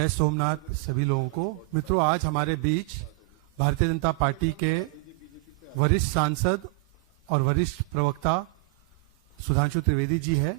जय सोमनाथ सभी लोगों को। मित्रों, आज हमारे बीच भारतीय जनता पार्टी के वरिष्ठ सांसद और वरिष्ठ प्रवक्ता सुधांशु त्रिवेदी जी है।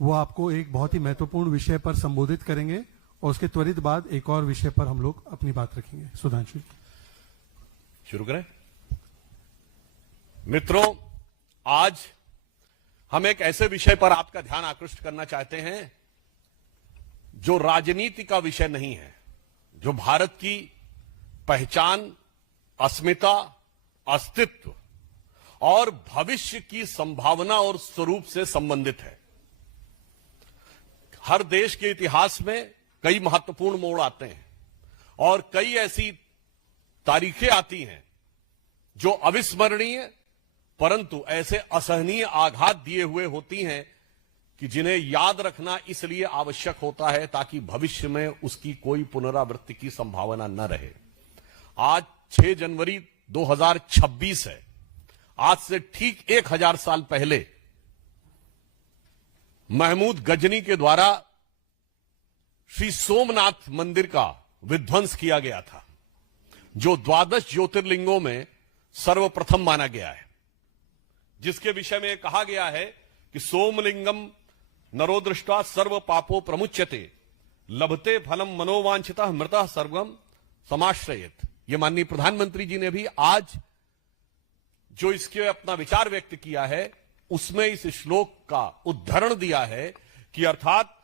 वो आपको एक बहुत ही महत्वपूर्ण विषय पर संबोधित करेंगे और उसके त्वरित बाद एक और विषय पर हम लोग अपनी बात रखेंगे। सुधांशु, शुरू करें। मित्रों, आज हम एक ऐसे विषय पर आपका ध्यान आकृष्ट करना चाहते हैं जो राजनीति का विषय नहीं है, जो भारत की पहचान, अस्मिता, अस्तित्व और भविष्य की संभावना और स्वरूप से संबंधित है। हर देश के इतिहास में कई महत्वपूर्ण मोड़ आते हैं और कई ऐसी तारीखें आती हैं जो अविस्मरणीय परंतु ऐसे असहनीय आघात दिए हुए होती हैं कि जिन्हें याद रखना इसलिए आवश्यक होता है ताकि भविष्य में उसकी कोई पुनरावृत्ति की संभावना न रहे। आज 6 जनवरी 2026 है। आज से ठीक 1000 साल पहले महमूद गजनी के द्वारा श्री सोमनाथ मंदिर का विध्वंस किया गया था, जो 12 ज्योतिर्लिंगों में सर्वप्रथम माना गया है, जिसके विषय में कहा गया है कि सोमलिंगम नरो दृष्ट्वा सर्व पापो प्रमुच्यते लभते फलम मनोवांछितः मृतः सर्वम समाश्रयेत। ये माननीय प्रधानमंत्री जी ने भी आज जो इसके अपना विचार व्यक्त किया है उसमें इस श्लोक का उद्धरण दिया है कि अर्थात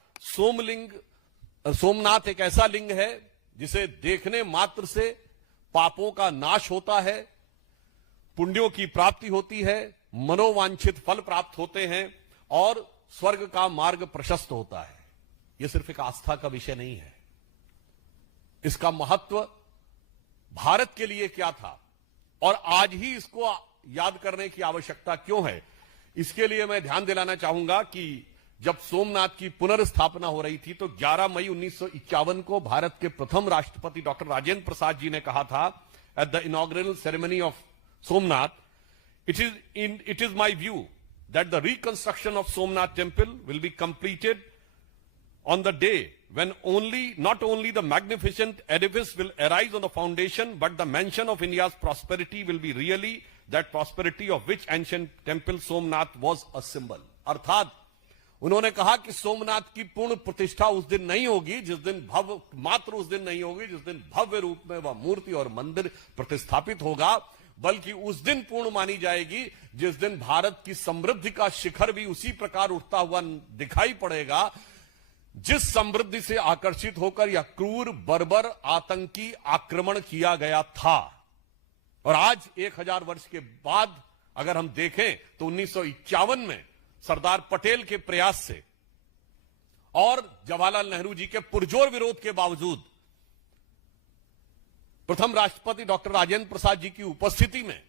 सोमनाथ एक ऐसा लिंग है जिसे देखने मात्र से पापों का नाश होता है, पुण्यों की प्राप्ति होती है, मनोवांछित फल प्राप्त होते हैं और स्वर्ग का मार्ग प्रशस्त होता है। यह सिर्फ एक आस्था का विषय नहीं है। इसका महत्व भारत के लिए क्या था और आज ही इसको याद करने की आवश्यकता क्यों है, इसके लिए मैं ध्यान दिलाना चाहूंगा कि जब सोमनाथ की पुनर्स्थापना हो रही थी तो 11 मई 1951 को भारत के प्रथम राष्ट्रपति डॉक्टर राजेंद्र प्रसाद जी ने कहा था at the inaugural ceremony of Somnath, it is my view that the reconstruction of Somnath temple will be completed on the day when not only the magnificent edifice will arise on the foundation, but the mansion of India's prosperity will be really that prosperity of which ancient temple Somnath was a symbol. अर्थात उन्होंने कहा कि सोमनाथ की पूर्ण प्रतिष्ठा उस दिन नहीं होगी जिस दिन उस दिन नहीं होगी जिस दिन भव्य रूप में वह मूर्ति और मंदिर प्रतिष्ठापित होगा, बल्कि उस दिन पूर्ण मानी जाएगी जिस दिन भारत की समृद्धि का शिखर भी उसी प्रकार उठता हुआ दिखाई पड़ेगा जिस समृद्धि से आकर्षित होकर यह क्रूर बर्बर आतंकी आक्रमण किया गया था। और आज 1000 वर्ष के बाद अगर हम देखें तो 1951 में सरदार पटेल के प्रयास से और जवाहरलाल नेहरू जी के पुरजोर विरोध के बावजूद प्रथम राष्ट्रपति डॉक्टर राजेंद्र प्रसाद जी की उपस्थिति में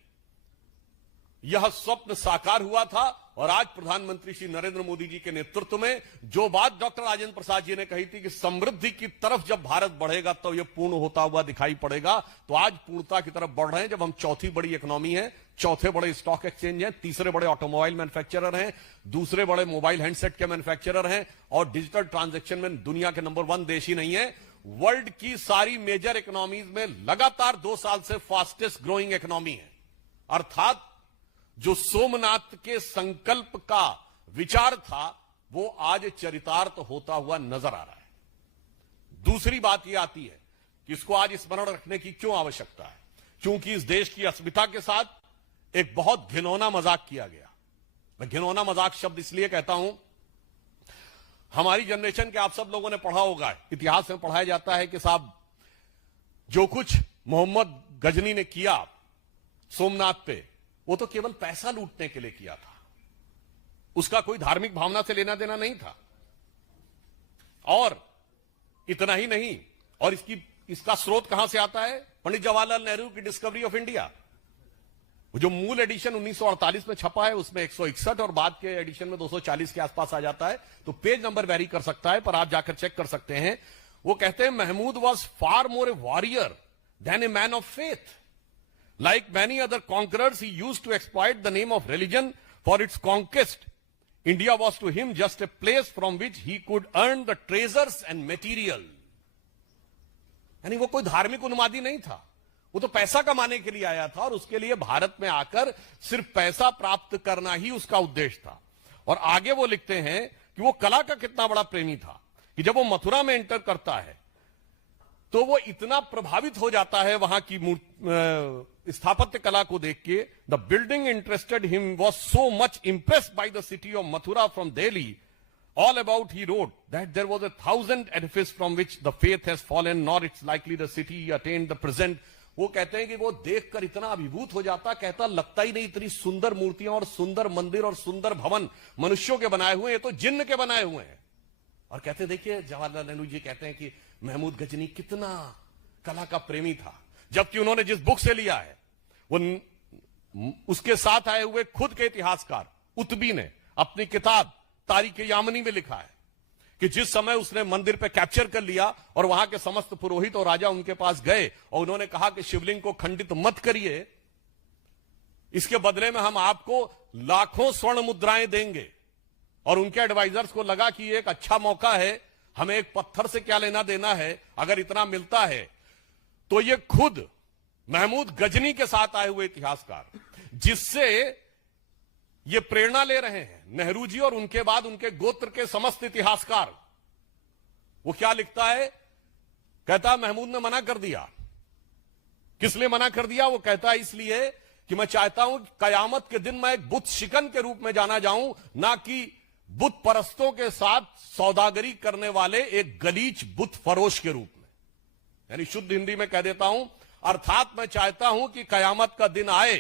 यह स्वप्न साकार हुआ था। और आज प्रधानमंत्री श्री नरेंद्र मोदी जी के नेतृत्व में जो बात डॉक्टर राजेंद्र प्रसाद जी ने कही थी कि समृद्धि की तरफ जब भारत बढ़ेगा तो यह पूर्ण होता हुआ दिखाई पड़ेगा, तो आज पूर्णता की तरफ बढ़ रहे हैं। जब हम चौथी बड़ी इकोनॉमी है, चौथे बड़े स्टॉक एक्सचेंज हैं, तीसरे बड़े ऑटोमोबाइल मैन्युफैक्चरर हैं, दूसरे बड़े मोबाइल हैंडसेट के मैन्युफैक्चरर हैं और डिजिटल ट्रांजैक्शन में दुनिया के नंबर 1 देश ही नहीं है, वर्ल्ड की सारी मेजर इकोनॉमीज में लगातार 2 साल से फास्टेस्ट ग्रोइंग इकोनॉमी है। अर्थात जो सोमनाथ के संकल्प का विचार था वो आज चरितार्थ होता हुआ नजर आ रहा है। दूसरी बात यह आती है कि इसको आज स्मरण रखने की क्यों आवश्यकता है, क्योंकि इस देश की अस्मिता के साथ एक बहुत घिनौना मजाक किया गया। मैं घिनौना मजाक शब्द इसलिए कहता हूं, हमारी जनरेशन के आप सब लोगों ने पढ़ा होगा, इतिहास में पढ़ाया जाता है कि साहब जो कुछ मोहम्मद गजनी ने किया सोमनाथ पे वो तो केवल पैसा लूटने के लिए किया था, उसका कोई धार्मिक भावना से लेना देना नहीं था। और इतना ही नहीं, और इसका स्रोत कहां से आता है, पंडित जवाहरलाल नेहरू की डिस्कवरी ऑफ इंडिया। जो मूल एडिशन 1948 में छपा है उसमें 161 और बाद के एडिशन में 240 के आसपास आ जाता है, तो पेज नंबर वेरी कर सकता है पर आप जाकर चेक कर सकते हैं। वो कहते हैं Mahmud was far more a warrior than a man of faith. Like many other conquerors, he used to exploit the name of religion for its conquest. India was to him just a place from which he could earn the treasures and material. यानी वो कोई धार्मिक उन्मादी नहीं था, वो तो पैसा कमाने के लिए आया था और उसके लिए भारत में आकर सिर्फ पैसा प्राप्त करना ही उसका उद्देश्य था। और आगे वो लिखते हैं कि वो कला का कितना बड़ा प्रेमी था कि जब वो मथुरा में एंटर करता है तो वो इतना प्रभावित हो जाता है वहां की स्थापत्य कला को देख के। The building interested him was so much impressed by the city of Mathura from Delhi. All about he wrote that there was 1,000 edifice from which the faith has fallen, nor it's likely the city attained the present. वो कहते हैं कि वो देखकर इतना अभिभूत हो जाता, कहता लगता ही नहीं इतनी सुंदर मूर्तियां और सुंदर मंदिर और सुंदर भवन मनुष्यों के बनाए हुए हैं, ये तो जिन्न के बनाए हुए हैं। और कहते देखिए जवाहरलाल नेहरू जी कहते हैं कि महमूद गजनी कितना कला का प्रेमी था, जबकि उन्होंने जिस बुक से लिया है वो उसके साथ आए हुए खुद के इतिहासकार उतबी ने अपनी किताब तारीख यामनी में लिखा है कि जिस समय उसने मंदिर पे कैप्चर कर लिया और वहां के समस्त पुरोहित और राजा उनके पास गए और उन्होंने कहा कि शिवलिंग को खंडित मत करिए, इसके बदले में हम आपको लाखों स्वर्ण मुद्राएं देंगे। और उनके एडवाइजर्स को लगा कि ये एक अच्छा मौका है, हमें एक पत्थर से क्या लेना देना है, अगर इतना मिलता है तो ये खुद महमूद गजनी के साथ आए हुए इतिहासकार जिससे ये प्रेरणा ले रहे हैं नेहरू जी और उनके बाद उनके गोत्र के समस्त इतिहासकार, वो क्या लिखता है, कहता महमूद ने मना कर दिया। किस लिए मना कर दिया? वो कहता है इसलिए कि मैं चाहता हूं कि कयामत के दिन मैं एक बुत शिकन के रूप में जाना जाऊं, ना कि बुत परस्तों के साथ सौदागरी करने वाले एक गलीच बुत फरोश के रूप में। यानी शुद्ध हिंदी में कह देता हूं, अर्थात मैं चाहता हूं कि कयामत का दिन आए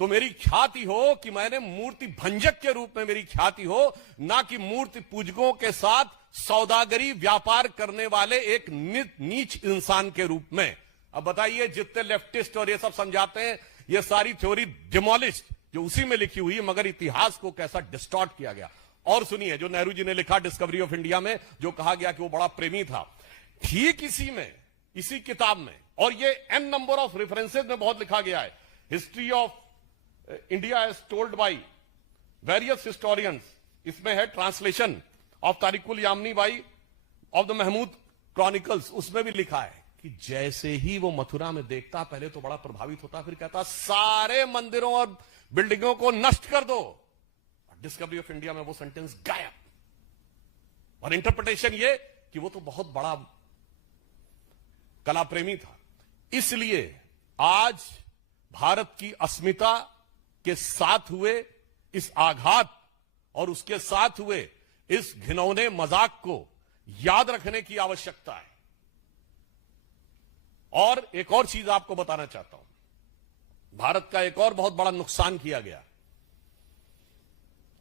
तो मेरी ख्याति हो कि मैंने मूर्ति भंजक के रूप में मेरी ख्याति हो, ना कि मूर्ति पूजकों के साथ सौदागरी व्यापार करने वाले एक नीच इंसान के रूप में। अब बताइए जितने लेफ्टिस्ट और ये सब समझाते हैं ये सारी थ्योरी डिमोलिश्ड जो उसी में लिखी हुई है, मगर इतिहास को कैसा डिस्टॉर्ट किया गया। और सुनिए जो नेहरू जी ने लिखा डिस्कवरी ऑफ इंडिया में, जो कहा गया कि वो बड़ा प्रेमी था, ठीक इसी में इसी किताब में, और ये n नंबर ऑफ रेफरेंसेज में बहुत लिखा गया है, history of India as told by various historians, इसमें है translation of Tarikh-ul Yamini by of the Mahmud chronicles, उसमें भी लिखा है कि जैसे ही वो मथुरा में देखता पहले तो बड़ा प्रभावित होता, फिर कहता सारे मंदिरों और बिल्डिंगों को नष्ट कर दो। डिस्कवरी ऑफ इंडिया में वो सेंटेंस गायब, और इंटरप्रिटेशन ये कि वो तो बहुत बड़ा कला प्रेमी था। इसलिए आज भारत की अस्मिता के साथ हुए इस आघात और उसके साथ हुए इस घिनौने मजाक को याद रखने की आवश्यकता है। और एक और चीज आपको बताना चाहता हूं, भारत का एक और बहुत बड़ा नुकसान किया गया।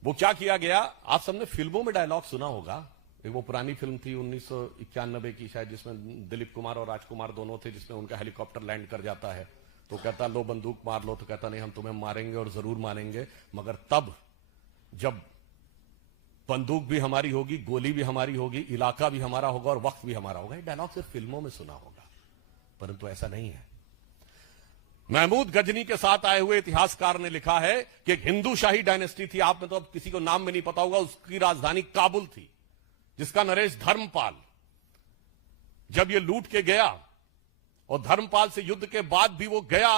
वो क्या किया गया? आप सबने फिल्मों में डायलॉग सुना होगा, एक वो पुरानी फिल्म थी 1991 की शायद, जिसमें दिलीप कुमार और राजकुमार दोनों थे, जिसमें उनका हेलीकॉप्टर लैंड कर जाता है तो कहता लो बंदूक मार लो, तो कहता नहीं हम तुम्हें मारेंगे और जरूर मारेंगे, मगर तब जब बंदूक भी हमारी होगी, गोली भी हमारी होगी, इलाका भी हमारा होगा और वक्त भी हमारा होगा। ये डायलॉग सिर्फ फिल्मों में सुना होगा, परंतु ऐसा नहीं है। महमूद गजनी के साथ आए हुए इतिहासकार ने लिखा है कि एक हिंदू शाही डायनेस्टी थी, आपने तो अब किसी को नाम में नहीं पता होगा, उसकी राजधानी काबुल थी, जिसका नरेश धर्मपाल जब ये लूट के गया और धर्मपाल से युद्ध के बाद भी वो गया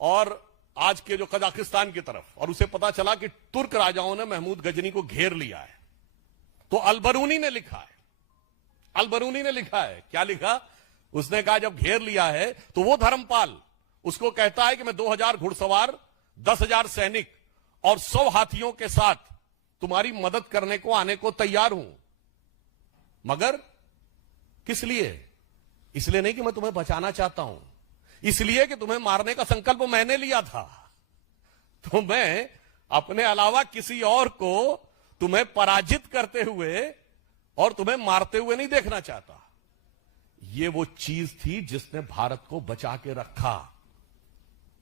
और आज के जो कजाकिस्तान की तरफ, और उसे पता चला कि तुर्क राजाओं ने महमूद गजनी को घेर लिया है, तो अलबरूनी ने लिखा है, अलबरूनी ने लिखा है, क्या लिखा? उसने कहा जब घेर लिया है तो वो धर्मपाल उसको कहता है कि मैं 2000 घुड़सवार, 10,000 सैनिक और 100 हाथियों के साथ तुम्हारी मदद करने को आने को तैयार हूं, मगर किस लिए? इसलिए नहीं कि मैं तुम्हें बचाना चाहता हूं, इसलिए कि तुम्हें मारने का संकल्प मैंने लिया था, तो मैं अपने अलावा किसी और को तुम्हें पराजित करते हुए और तुम्हें मारते हुए नहीं देखना चाहता। ये वो चीज थी जिसने भारत को बचा के रखा,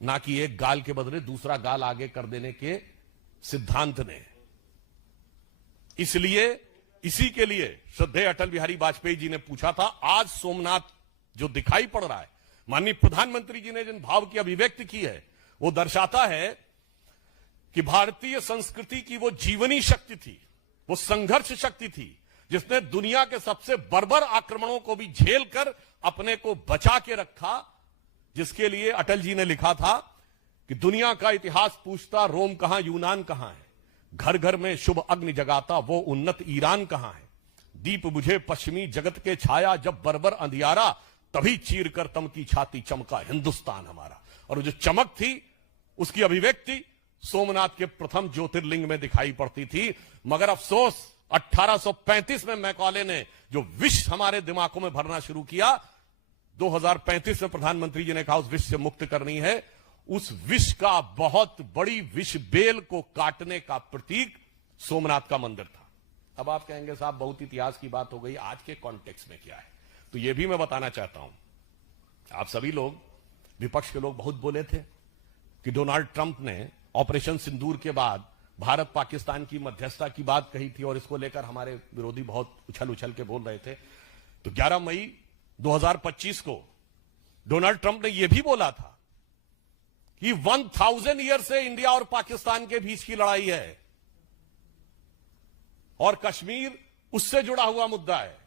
ना कि एक गाल के बदले दूसरा गाल आगे कर देने के सिद्धांत ने। इसलिए इसी के लिए श्रद्धेय अटल बिहारी वाजपेयी जी ने पूछा था, आज सोमनाथ जो दिखाई पड़ रहा है, माननीय प्रधानमंत्री जी ने जिन भाव की अभिव्यक्ति की है, वो दर्शाता है कि भारतीय संस्कृति की वो जीवनी शक्ति थी, वो संघर्ष शक्ति थी, जिसने दुनिया के सबसे बर्बर आक्रमणों को भी झेल कर अपने को बचा के रखा, जिसके लिए अटल जी ने लिखा था कि दुनिया का इतिहास पूछता रोम कहां, यूनान कहां है, घर घर में शुभ अग्नि जगाता वो उन्नत ईरान कहां है, दीप बुझे पश्चिमी जगत के छाया जब बर्बर अंधियारा, तभी चीर कर तम की छाती चमका हिंदुस्तान हमारा। और वो जो चमक थी उसकी अभिव्यक्ति सोमनाथ के प्रथम ज्योतिर्लिंग में दिखाई पड़ती थी। मगर अफसोस 1835 में मैकॉले ने जो विष हमारे दिमागों में भरना शुरू किया, 2035 में प्रधानमंत्री जी ने कहा उस विष से मुक्त करनी है। उस विष का बहुत बड़ी विष बेल को काटने का प्रतीक सोमनाथ का मंदिर था। अब आप कहेंगे साहब बहुत इतिहास की बात हो गई, आज के कॉन्टेक्स्ट में क्या है? तो यह भी मैं बताना चाहता हूं। आप सभी लोग, विपक्ष के लोग बहुत बोले थे कि डोनाल्ड ट्रंप ने ऑपरेशन सिंदूर के बाद भारत पाकिस्तान की मध्यस्थता की बात कही थी और इसको लेकर हमारे विरोधी बहुत उछल उछल के बोल रहे थे। तो 11 मई 2025 को डोनाल्ड ट्रंप ने यह भी बोला था कि 1000 ईयर से इंडिया और पाकिस्तान के बीच की लड़ाई है और कश्मीर उससे जुड़ा हुआ मुद्दा है।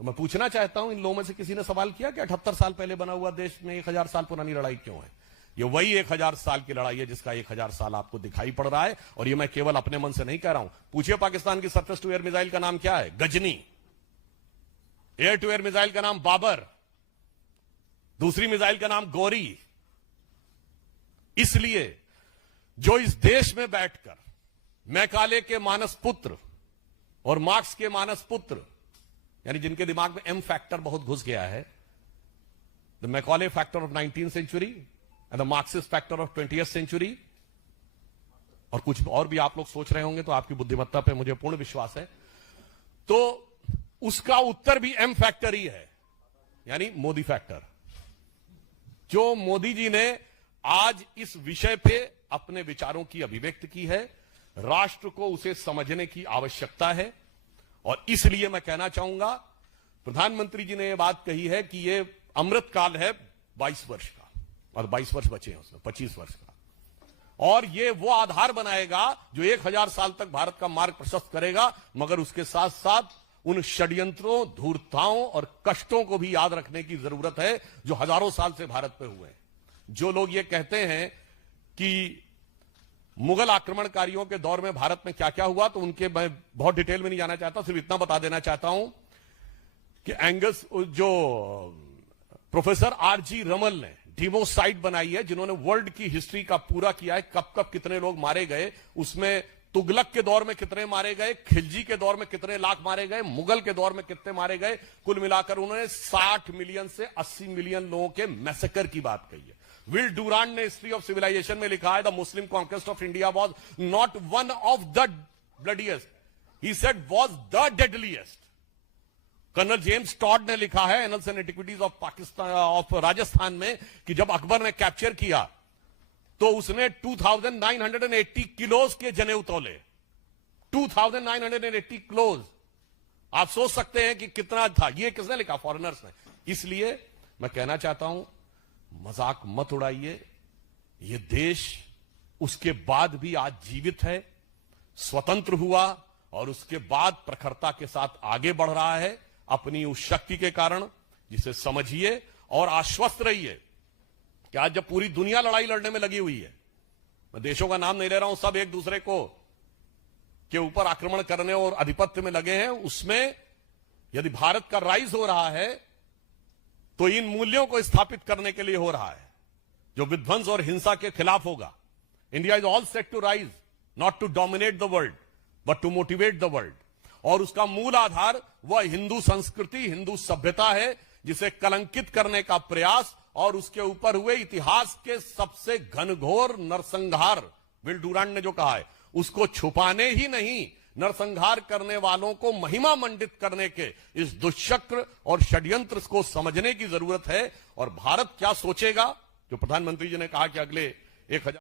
तो मैं पूछना चाहता हूं, इन लोगों में से किसी ने सवाल किया कि 78 साल पहले बना हुआ देश में 1000 साल पुरानी लड़ाई क्यों है? ये वही 1000 साल की लड़ाई है जिसका 1000 साल आपको दिखाई पड़ रहा है। और ये मैं केवल अपने मन से नहीं कह रहा हूं। पूछिए पाकिस्तान की सरफेस टू एयर मिसाइल का नाम क्या है? Ghazni. Air to air missile का नाम बाबर। दूसरी मिसाइल का नाम गौरी। इसलिए जो इस देश में बैठकर मैकाले के मानस पुत्र और मार्क्स के मानस पुत्र, यानी जिनके दिमाग में एम फैक्टर बहुत घुस गया है, the Macaulay factor of 19th century and the Marxist factor of 20th century, और कुछ और भी आप लोग सोच रहे होंगे, तो आपकी बुद्धिमत्ता पे मुझे पूर्ण विश्वास है। तो उसका उत्तर भी एम फैक्टर ही है, यानी मोदी फैक्टर। जो मोदी जी ने आज इस विषय पे अपने विचारों की अभिव्यक्ति की है, राष्ट्र को उसे समझने की आवश्यकता है। और इसलिए मैं कहना चाहूंगा, प्रधानमंत्री जी ने यह बात कही है कि यह अमृतकाल है 22 वर्ष का, और 22 वर्ष बचे हैं उसमें, 25 वर्ष का, और यह वो आधार बनाएगा जो 1000 साल तक भारत का मार्ग प्रशस्त करेगा। मगर उसके साथ साथ उन षड्यंत्रों, धूर्तताओं और कष्टों को भी याद रखने की जरूरत है जो हजारों साल से भारत पे हुए हैं। जो लोग ये कहते हैं कि मुगल आक्रमणकारियों के दौर में भारत में क्या क्या हुआ, तो उनके मैं बहुत डिटेल में नहीं जाना चाहता, सिर्फ इतना बता देना चाहता हूं कि एंगस, जो प्रोफेसर आरजी रमल ने डिवोसाइट बनाई है, जिन्होंने वर्ल्ड की हिस्ट्री का पूरा किया है, कब कब कितने लोग मारे गए, उसमें तुगलक के दौर में कितने मारे गए, खिलजी के दौर में कितने लाख मारे गए, मुगल के दौर में कितने मारे गए, कुल मिलाकर उन्होंने 60 मिलियन से 80 मिलियन लोगों के मैसेकर की बात कही है। विल डूरांड ने हिस्ट्री ऑफ सिविलाइजेशन में लिखा है, the Muslim conquest of India was not one of the bloodiest, he said was the deadliest. Colonel James Tod ने लिखा है Annals and Antiquities of Pakistan of Rajasthan में कि जब अकबर ने कैप्चर किया तो उसने 2980 किलोज के जनेऊ तोले, 2980 किलोज। आप सोच सकते हैं कि कितना था। ये किसने लिखा? फॉरेनर्स ने। इसलिए मैं कहना चाहता हूं, मजाक मत उड़ाइए। ये देश उसके बाद भी आज जीवित है, स्वतंत्र हुआ और उसके बाद प्रखरता के साथ आगे बढ़ रहा है अपनी उस शक्ति के कारण, जिसे समझिए और आश्वस्त रहिए कि आज जब पूरी दुनिया लड़ाई लड़ने में लगी हुई है, मैं देशों का नाम नहीं ले रहा हूं, सब एक दूसरे को के ऊपर आक्रमण करने और आधिपत्य में लगे हैं, उसमें यदि भारत का राइज हो रहा है तो इन मूल्यों को स्थापित करने के लिए हो रहा है, जो विध्वंस और हिंसा के खिलाफ होगा। India is all set to rise, not to dominate the world but to motivate the world. और उसका मूल आधार वह हिंदू संस्कृति, हिंदू सभ्यता है, जिसे कलंकित करने का प्रयास और उसके ऊपर हुए इतिहास के सबसे घनघोर नरसंहार, विल डूरांड ने जो कहा है, उसको छुपाने ही नहीं, नरसंहार करने वालों को महिमा मंडित करने के इस दुष्चक्र और षड्यंत्र को समझने की जरूरत है। और भारत क्या सोचेगा, जो प्रधानमंत्री जी ने कहा कि अगले 1000